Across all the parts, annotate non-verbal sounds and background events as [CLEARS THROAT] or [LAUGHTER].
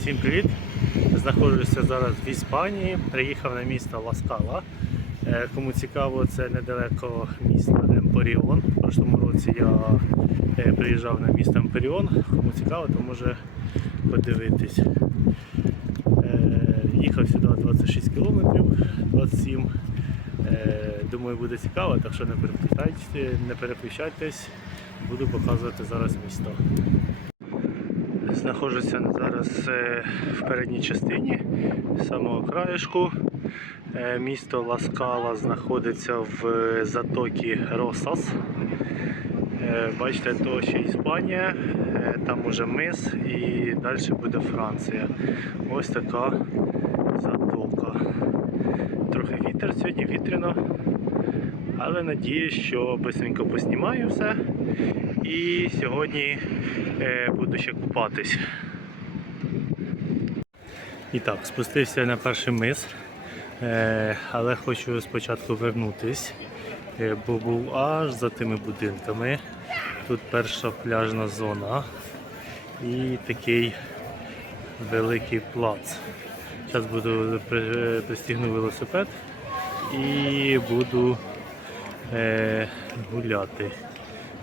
Всім привіт! Знаходжуся зараз в Іспанії. Приїхав на місто Ласкала. Е, Кому цікаво, це недалеко міста Емпоріон. В прошлому році я е, приїжджав на місто Емпоріон. Кому цікаво, то може подивитись. Е, Їхав сюди 26 кілометрів, 27. Е, Думаю, буде цікаво, так що не переключайтесь, не переключайтесь. Буду показувати зараз місто. Знаходжуся зараз е, в передній частині самого краєшку. Е, Місто Ласкала знаходиться в е, затокі Росас. Бачите, то ще Іспанія, там уже мис і далі буде Франція. Ось така затока. Трохи вітер сьогодні вітряно, але надіюсь, що швидко поснімаю все. І сьогодні е, буду ще купатись. І так, спустився на перший мис, е, але хочу спочатку вернутись, е, бо був аж за тими будинками. Тут перша пляжна зона і такий великий плац. Зараз буду пристігну велосипед і буду гуляти.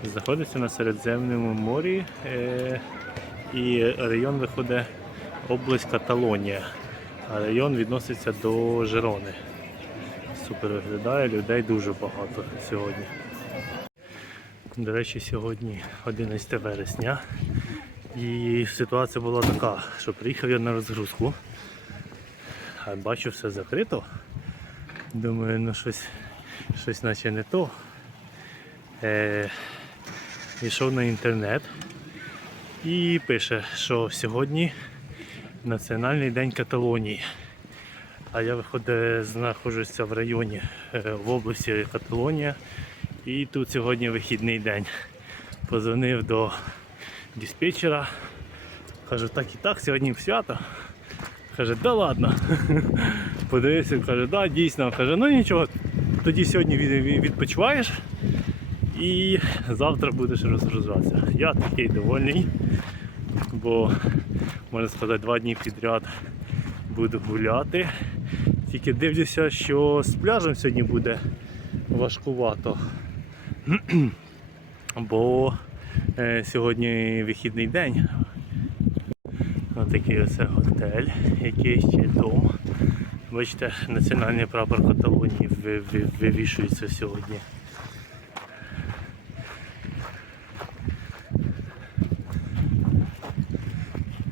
Знаходиться на Середземному морі е, і район виходить область Каталонія. А район відноситься до Жерони. Супер виглядає, людей дуже багато сьогодні. До речі, сьогодні 11 вересня. І ситуація була така, що приїхав я на розгрузку, а бачу все закрито. Думаю, ну щось, щось наче не то. Е, Йшов на інтернет і пише, що сьогодні Національний день Каталонії. А я виходить, знаходжуся в районі е, в області Каталонія. І тут сьогодні вихідний день. Позвонив до диспетчера. Кажу, так і так, сьогодні свято. Каже, да ладно. [LAUGHS] Подивився, каже, да, дійсно. Каже, ну нічого, тоді сьогодні від- від- відпочиваєш і завтра будеш розгружатися. Я такий довольний, бо можна сказати, два дні підряд буду гуляти. Тільки дивлюся, що з пляжем сьогодні буде важкувато. [CLEARS THROAT] Бо е, сьогодні вихідний день. Ось такий оце готель, який ще дом. Бачите, національний прапор Каталонії ви- ви- вивішується сьогодні.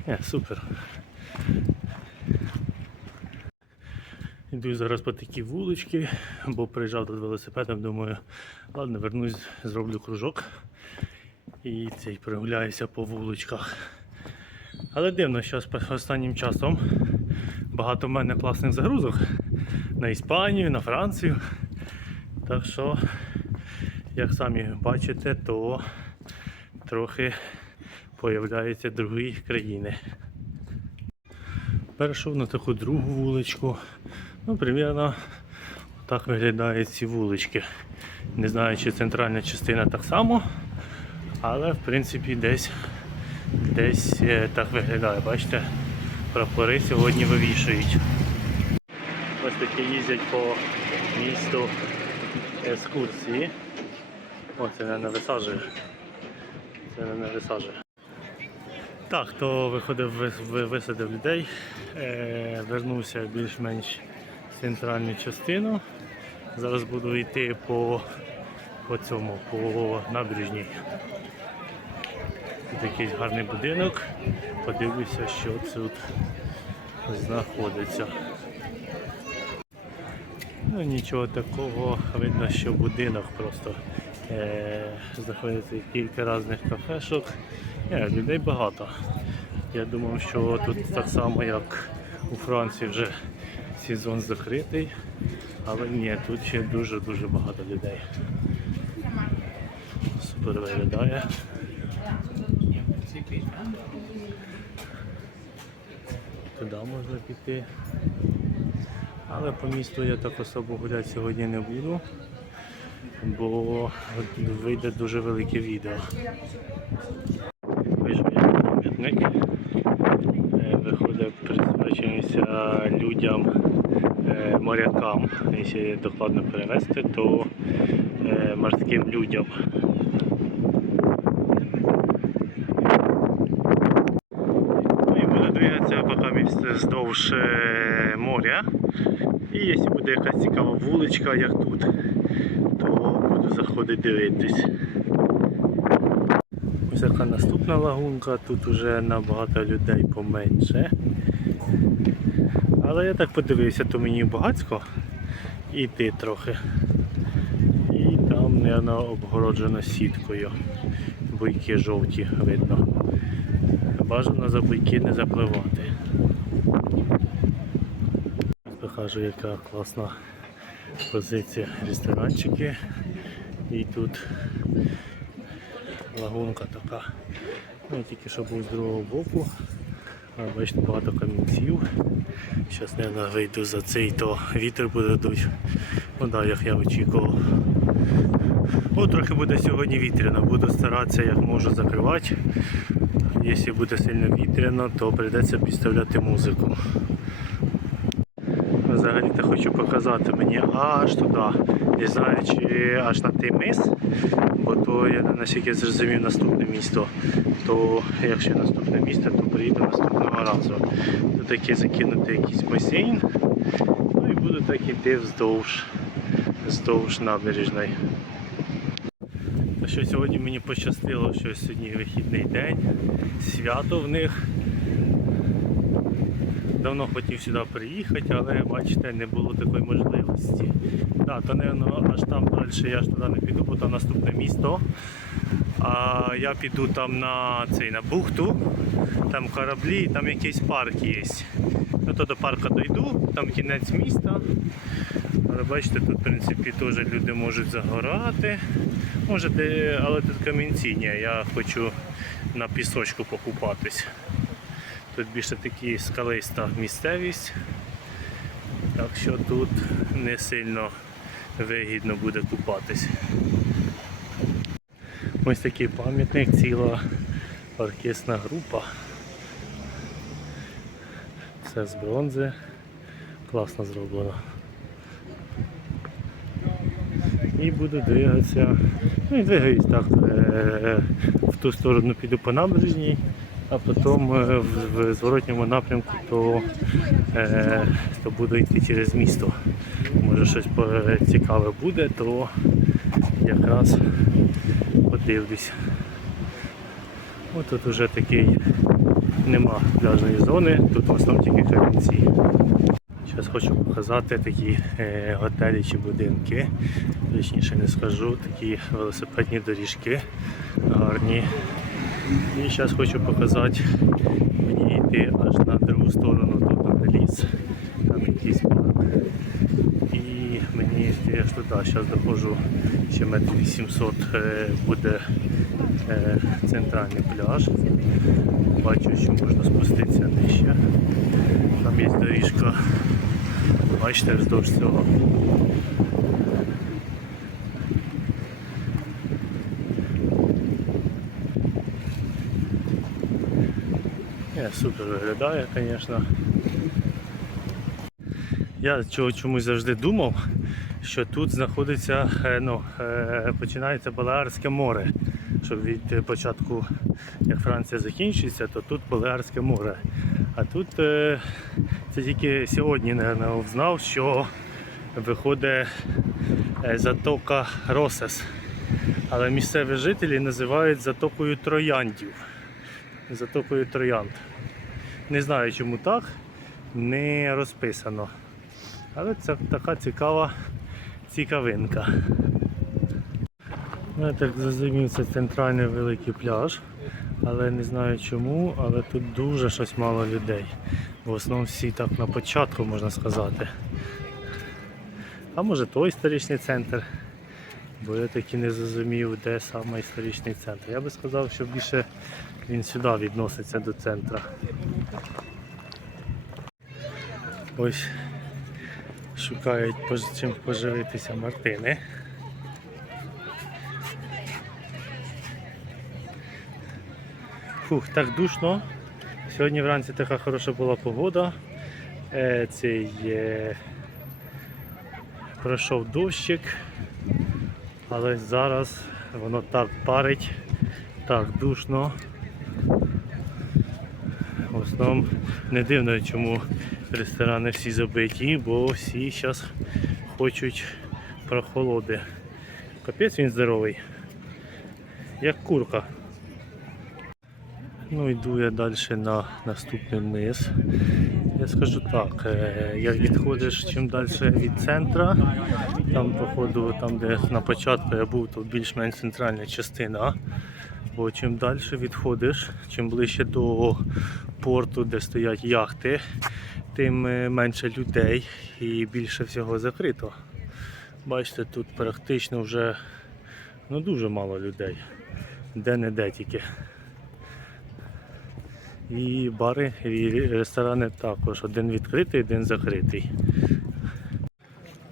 Е, супер. Йду зараз по такій вуличці, бо приїжджав тут велосипедом, думаю, ладно, вернусь, зроблю кружок і цей прогуляюся по вуличках. Але дивно, що останнім часом багато в мене класних загрузок на Іспанію, на Францію. Так що, як самі бачите, то трохи появляються другі країни. Перейшов на таку другу вуличку. Ну, примерно так виглядають ці вулички. Не знаю, чи центральна частина так само, але в принципі десь, десь е, так виглядає. Бачите, прапори сьогодні вивішують. Ось такі їздять по місту екскурсії. О, це не висаджує. Це не висаджує. Так, то виходив, висадив людей, е, вернувся більш-менш в центральну частину. Зараз буду йти по, по цьому, по набережній. Тут якийсь гарний будинок. Подивлюся, що тут знаходиться. Ну нічого такого, видно, що будинок просто е, знаходиться кілька різних кафешок. Е, людей багато. Я думав, що тут так само, як у Франції, вже сезон закритий, але ні, тут ще дуже-дуже багато людей. Супер виглядає. Туди можна піти. Але по місту я так особо гуляти сьогодні не буду, бо вийде дуже велике відео. Вийшов я на пам'ятник. Е, Виходить буде присвячуватися людям, е, морякам. Якщо докладно перевести, то е, морським людям. Ну і буду двигатися поки вздовж е, моря. І якщо буде якась цікава вуличка, як тут, то буду заходити дивитись. Ось яка наступна лагунка, тут вже набагато людей поменше. Але я так подивився, то мені багацько іти трохи. І там, мабуть, обгороджено сіткою. Буйки жовті видно. Бажано за буйки не запливати. Покажу, яка класна позиція ресторанчики. І тут лагунка така. Ну, тільки що був з другого боку. Бачите, багато камінців. Зараз я вийду за цей, то вітер буде дуть. Ну да, як я очікував. О, трохи буде сьогодні вітряно, буду старатися як можу закривати. Якщо буде сильно вітряно, то прийдеться підставляти музику. Взагалі-то хочу показати мені аж туди. Не знаю, чи аж на той мис, бо то я наскільки зрозумів наступне місто, то якщо наступне місто, то приїду наступного. Тут таки закинути якийсь басейн. Ну і буду так іти вздовж, вздовж набережної. Та що сьогодні мені пощастило, що сьогодні вихідний день, свято в них. Давно хотів сюди приїхати, але бачите, не було такої можливості. Так, то напевно, аж там далі я ж туди не піду, бо там наступне місто. А я піду там на цей на бухту, там кораблі, там якийсь парк є. Ну то до парка дойду, там кінець міста. Але бачите, тут в принципі теж люди можуть загорати. Може, де, але тут камінці, ні, я хочу на пісочку покупатись. Тут більше такі скалиста місцевість, так що тут не сильно вигідно буде купатись. Ось такий пам'ятник, ціла оркестрна група. Все з бронзи. Класно зроблено. І буду двигатися. Ну і двигаюсь так. е, В ту сторону піду по набережній, а потім е, в, зворотньому напрямку то, е, то буду йти через місто. Може щось цікаве буде, то якраз подивлюсь. Ось тут вже такий нема пляжної зони, тут в основному тільки камінці. Зараз хочу показати такі е, готелі чи будинки. Точніше не скажу, такі велосипедні доріжки гарні. І зараз хочу показати мені йти аж на другу сторону, тут там ліс, там якийсь парк. І мені йти аж туди. Зараз доходжу ще метрів 800 е, буде е, центральний пляж. Бачу, що можна спуститися нижче. Там є доріжка. Бачите, вздовж цього. Не, супер виглядає, звісно. Я чого чомусь завжди думав, що тут знаходиться, е, ну, е, починається Балеарське море. Що від початку, як Франція закінчується, то тут Балеарське море. А тут е, це тільки сьогодні, мабуть, знав, що виходить затока Росес. Але місцеві жителі називають затокою трояндів. Затокою троянд. Не знаю чому так, не розписано. Але це така цікава цікавинка. Ну, Я так зрозумів, це центральний великий пляж, але не знаю чому, але тут дуже щось мало людей. В основному всі так на початку можна сказати. А може той історичний центр, бо я таки не зрозумів, де саме історичний центр. Я би сказав, що більше він сюди відноситься до центру. Ось шукають чим поживитися Мартини. Фух, так душно. Сьогодні вранці така хороша була погода. Е, Цей е, пройшов дощик, але зараз воно так парить, так душно. В основному не дивно, чому ресторани всі забиті, бо всі зараз хочуть прохолоди. Капець він здоровий. Як курка. Ну, йду я далі на наступний мис. Я скажу так, е, як відходиш чим далі від центра, там, походу, там, де на початку я був, то більш-менш центральна частина. Бо чим далі відходиш, чим ближче до порту, де стоять яхти, тим е, менше людей і більше всього закрито. Бачите, тут практично вже ну, дуже мало людей. Де-не-де тільки. І бари, і ресторани також. Один відкритий, один закритий.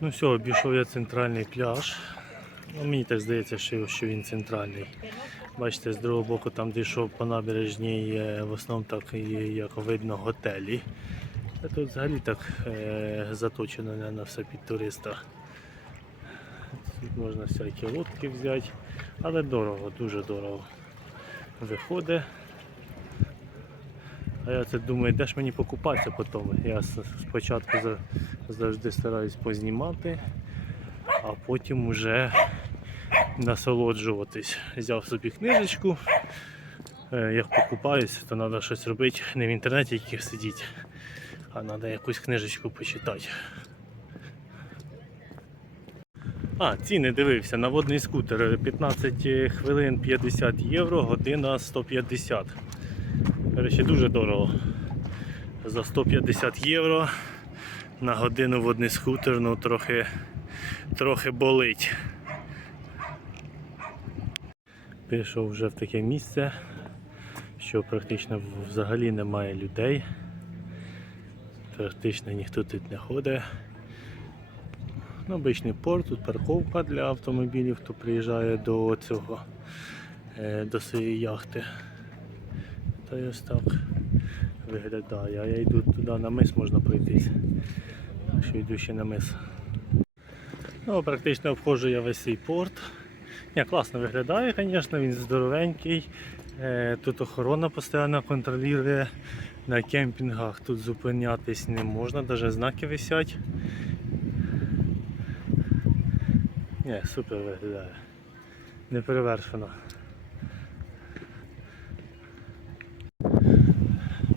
Ну все, обійшов я центральний пляж. Ну, мені так здається, що, він центральний. Бачите, з другого боку, там де йшов по набережній, е, в основному так як видно готелі. А тут взагалі так е, заточено на, на все під туриста. Тут можна всякі лодки взяти, але дорого, дуже дорого. Виходить. А я це думаю, де ж мені покупатися потім. Я спочатку завжди стараюсь познімати, а потім вже насолоджуватись. Взяв собі книжечку. Е, Як покупаюсь, то треба щось робити не в інтернеті тільки сидіти, а треба якусь книжечку почитати. А, ціни дивився. На водний скутер 15 хвилин 50 євро, година 150. Речі, дуже дорого. За 150 євро на годину водний скутер, ну трохи, трохи болить. Пішов вже в таке місце, що практично взагалі немає людей. Практично ніхто тут не ходить. Ну, обичний порт, тут парковка для автомобілів, хто приїжджає до цього, е, до своєї яхти. Та ось так виглядає. Я йду туди на мис можна пройтись. Що йду ще на мис. Ну, практично обходжу я весь цей порт. Ні, класно виглядає, звісно, він здоровенький. Е, Тут охорона постійно контролює. На кемпінгах тут зупинятись не можна, навіть знаки висять. Ні, супер виглядає. Неперевершено.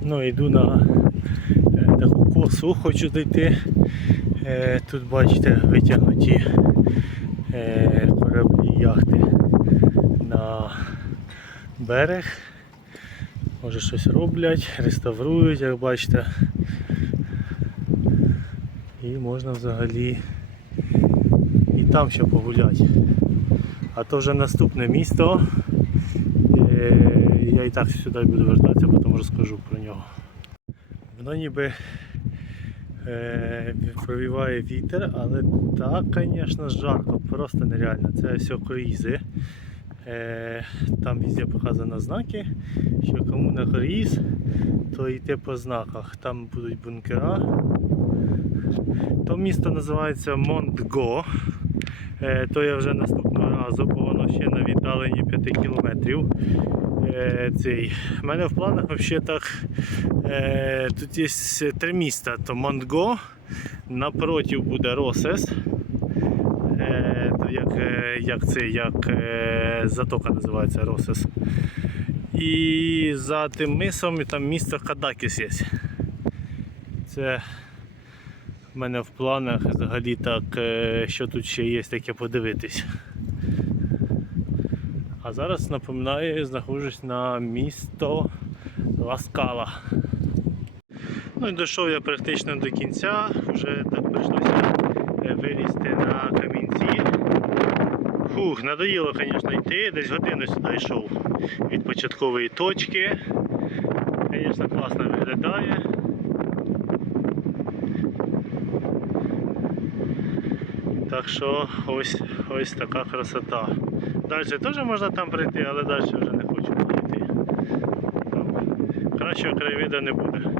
Ну, йду на е, таку косу, хочу дійти. Е, Тут бачите витягнуті е, кораблі яхти на берег. Може щось роблять, реставрують, як бачите. І можна взагалі і там ще погуляти. А то вже наступне місто. Е, Я і так сюди буду вертатися, потім розкажу про нього. Воно ніби е, провіває вітер, але так, звісно, жарко, просто нереально. Це все круїзи. Е, там везде показано знаки, що кому на круїз, то йти по знаках. Там будуть бункера. То місто називається Монтго. Е, то я вже наступного разу, бо воно ще на віддаленні 5 кілометрів. Е, цей. У мене в планах взагалі так. Тут є три міста. То Монтго, напротив буде Росес. Як, це, як е, затока називається Росес. І за тим мисом там місто Кадакіс є. Це в мене в планах взагалі так, е, що тут ще є таке подивитись. А зараз напоминаю, знаходжусь на місто Ласкала. Ну і дійшов я практично до кінця, вже так прийшлося е, вилізти на. Фух, надоїло, звісно, йти, десь годину сюди йшов від початкової точки. Звісно, класно виглядає. Так що ось, ось така красота. Далі теж можна там прийти, але далі вже не хочу йти. Там Кращого краєвида не буде.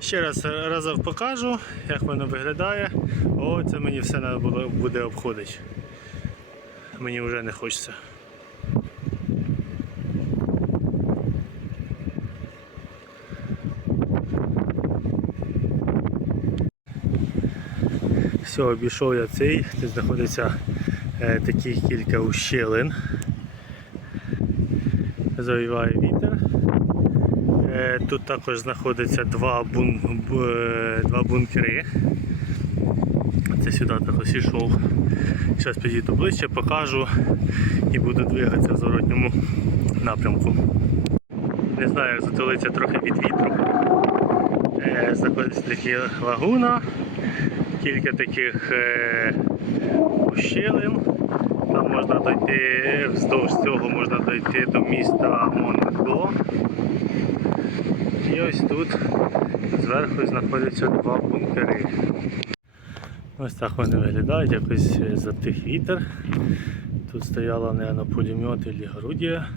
Ще раз разом покажу, як воно виглядає. О, це мені все треба буде обходити. Мені вже не хочеться. Все, обійшов я цей, тут знаходиться е, такі кілька ущелин. Е, тут також знаходиться два, бун, е, два бункери. Це сюди також йшов. Зараз підійду ближче, покажу і буду двигатися в зворотньому напрямку. Не знаю, як затулиться трохи від вітру. Е, знаходиться такі лагуна, кілька таких е, ущелин. Там можна дойти, вздовж цього можна дойти до міста Монго. І ось тут зверху знаходяться два бункери. Ось так вони виглядають, якось затих вітер. Тут стояла, мабуть, пулемет або орудія,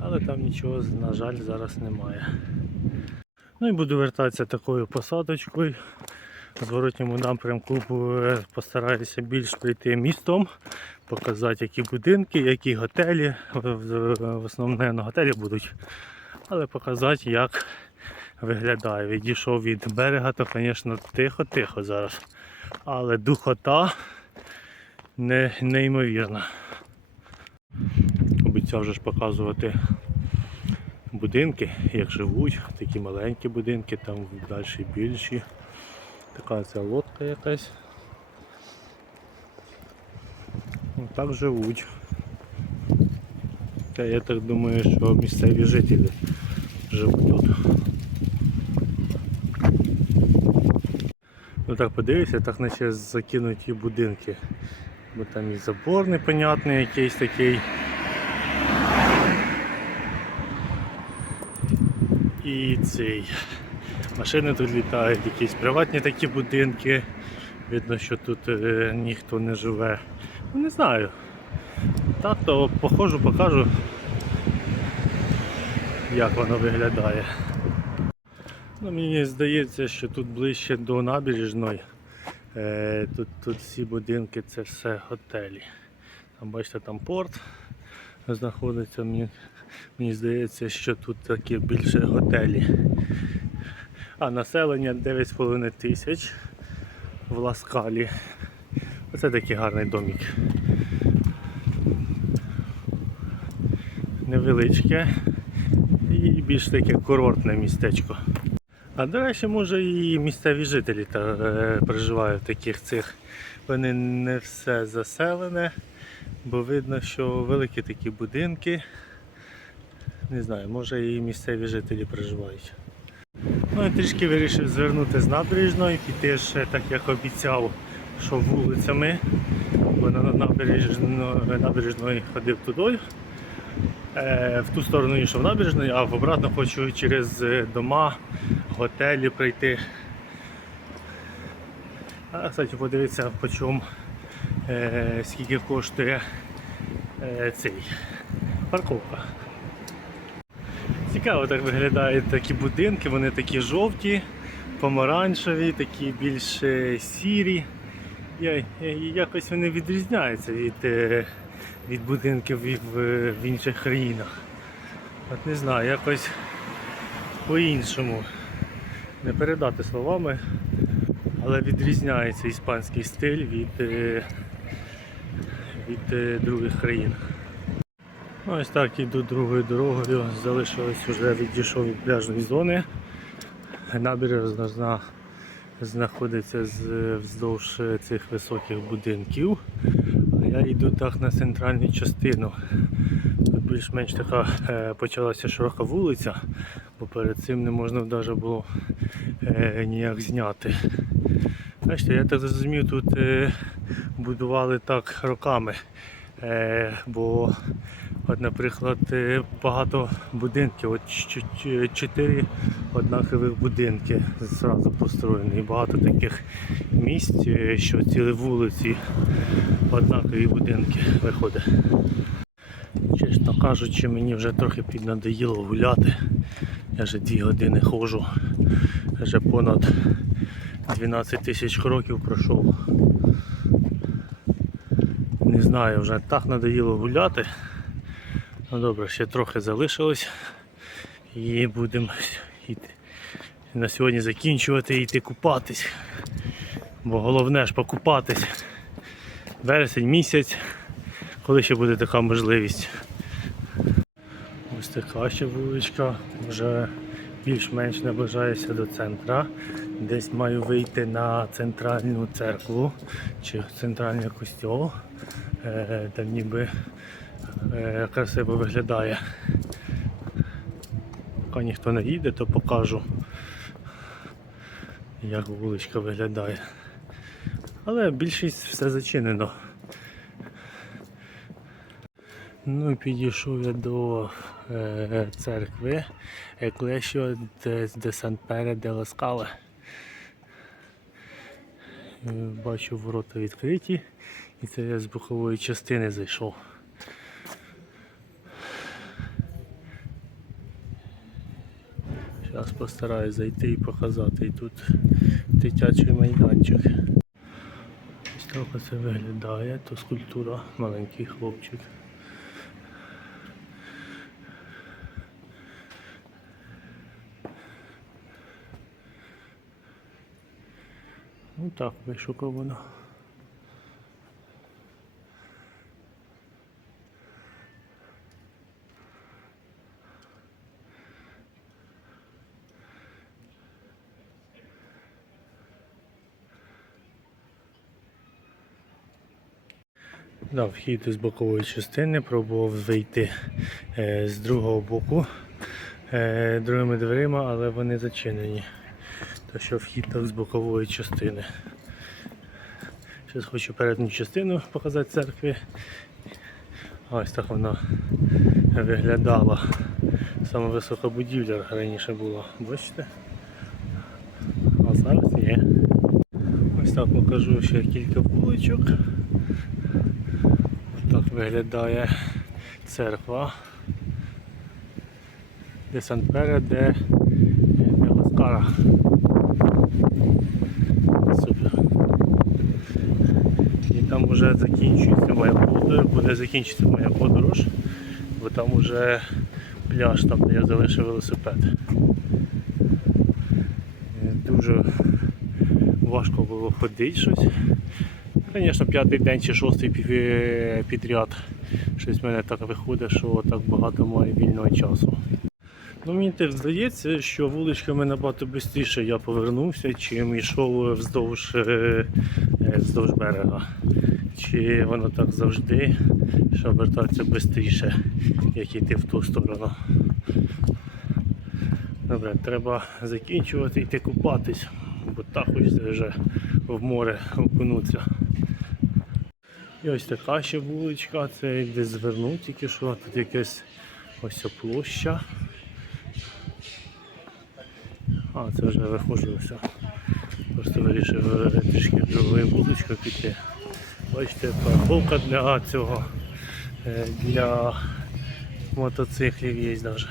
але там нічого, на жаль, зараз немає. Ну і буду вертатися такою посадочкою. В зворотньому напрямку е, постараюся більш прийти містом, показати, які будинки, які готелі. В- основному наверно, готелі будуть, але показати, як виглядає. Відійшов від берега, то, звісно, тихо-тихо зараз. Але духота не, неймовірна. Обіцяв вже ж показувати будинки, як живуть, такі маленькі будинки, там далі більші. Така ця лодка якась. Ну, Так живуть. Та я так думаю, що місцеві жителі живуть тут. Ну так подивився, так наче закинуті будинки. Бо там і забор непонятний якийсь такий. І цей. Машини тут літають, якісь приватні такі будинки. Видно, що тут е, ніхто не живе. Ну не знаю. Так то походжу, покажу, як воно виглядає. Ну, мені здається, що тут ближче до набережної. Е, тут, тут всі будинки це все готелі. Там бачите, там порт знаходиться. Мені, мені здається, що тут такі більше готелі. А населення 9,5 тисяч в Ласкалі. Оце такий гарний домик. Невеличке і більш таке курортне містечко. А до речі, може і місцеві жителі та, е, проживають в таких цих. Вони не все заселене, бо видно, що великі такі будинки. Не знаю, може і місцеві жителі проживають. Ну і трішки вирішив звернути з набережної, піти ще так як обіцяв, що вулицями. Бо на набережно, набережної ходив туди. Е, в ту сторону йшов набережною, а в обратно хочу через е, дома, готелі прийти. А, кстати, подивитися, по чому, е, скільки коштує цей парковка. Цікаво так виглядають такі будинки, вони такі жовті, помаранчеві, такі більш сірі. Якось вони відрізняються від, від будинків в, інших країнах. От не знаю, якось по-іншому. Не передати словами, але відрізняється іспанський стиль від, е, від е, других країн. Ну, Ось так іду другою дорогою, залишилось вже відійшов від пляжної зони. Зна- знаходиться вздовж цих високих будинків. Я йду так на центральну частину. Тут більш-менш така е, почалася широка вулиця, бо перед цим не можна навіть було е, ніяк зняти. Бачите, я так зрозумів, тут е, будували так роками. Бо, от, наприклад, е, багато будинків, от чотири однакових будинки зразу построєні. І багато таких місць, е, що цілі вулиці однакові будинки ж так? кажучи, мені вже трохи піднадоїло гуляти. Я вже дві години ходжу. Вже понад 12 тисяч кроків пройшов. Не знаю, вже так надоїло гуляти. Ну добре, ще трохи залишилось. І будемо йти. на сьогодні закінчувати і йти купатись. Бо головне ж покупатись. Вересень місяць, коли ще буде така можливість. Ось така ще вуличка, вже більш-менш наближаюся до центра. Десь маю вийти на центральну церкву чи центральний костьол. Е, Там ніби красиво виглядає. Поки ніхто не їде, то покажу, як вуличка виглядає. Але більшість все зачинено. Ну і підійшов я до е, церкви Еклешіо де, де Сан Пере де Ла Скала. Е, Бачу ворота відкриті і це я з бокової частини зайшов. Зараз постараюсь зайти і показати. І тут дитячий майданчик. Ось так це виглядає, то скульптура, маленький хлопчик. Ну так, вишуковано. Да, вхід з бокової частини, пробував вийти е, з другого боку е, другими дверима, але вони зачинені. То що вхід так з бокової частини. Зараз хочу передню частину показати церкві. Ось так вона виглядала. Саме висока будівля раніше була. Бачите? А зараз ні. Ось так покажу ще кілька вуличок. Виглядає церква. Де Сан-Пере, де, Ласкара. І там вже закінчується моя подорож, буде закінчитися моя подорож, бо там вже пляж, там де я залишив велосипед. Дуже важко було ходити щось. Звісно, п'ятий день чи шостий підряд. Щось в мене так виходить, що так багато має вільного часу. Ну, мені так здається, що вуличками набагато швидше я повернувся, чим йшов вздовж, е, е, вздовж берега. Чи воно так завжди, що вертатися швидше, як йти в ту сторону. Добре, треба закінчувати йти купатись, бо так хочеться вже в море [LAUGHS] окунутися. І ось така ще вуличка, це десь звернув тільки що, тут якась ось площа. А, це вже виходжу. Просто вирішив е, трішки другою вуличкою піти. Бачите, парковка для цього, е, для мотоциклів є навіть.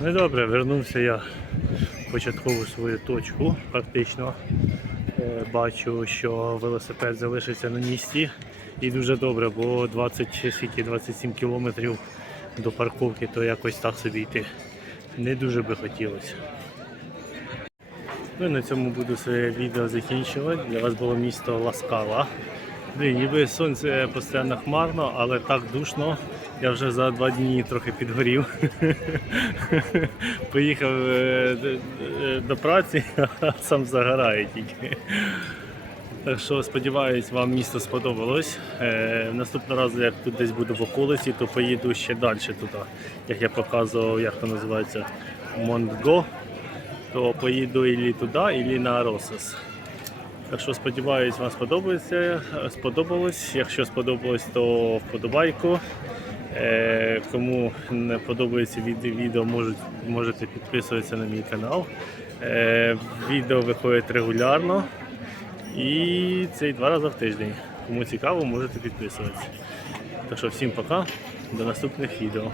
Ну і добре, вернувся я в початкову свою точку практично. Бачу, що велосипед залишиться на місці і дуже добре, бо 20 скільки 27 кілометрів до парковки, то якось так собі йти. Не дуже би хотілося. Ну і на цьому буду своє відео закінчувати. Для вас було місто. Блін, ніби сонце постійно хмарно, але так душно. Я вже за два дні трохи підгорів. [LAUGHS] Поїхав е, е, до праці, [LAUGHS] а сам загорає тільки. Так що сподіваюсь, вам місто сподобалось. Е, наступного разу, як тут десь буду в околиці, то поїду ще далі туди. Як я показував, як то називається Мондго, то поїду ілі туди, ілі на Росос. Так що сподіваюсь, вам сподобається. сподобалось. Якщо сподобалось, то вподобайку. Е, Кому не подобається відео, можете підписуватися на мій канал. Е, Відео виходить регулярно. І це і два рази в тиждень. Кому цікаво, можете підписуватися. Так що всім пока. до наступних відео.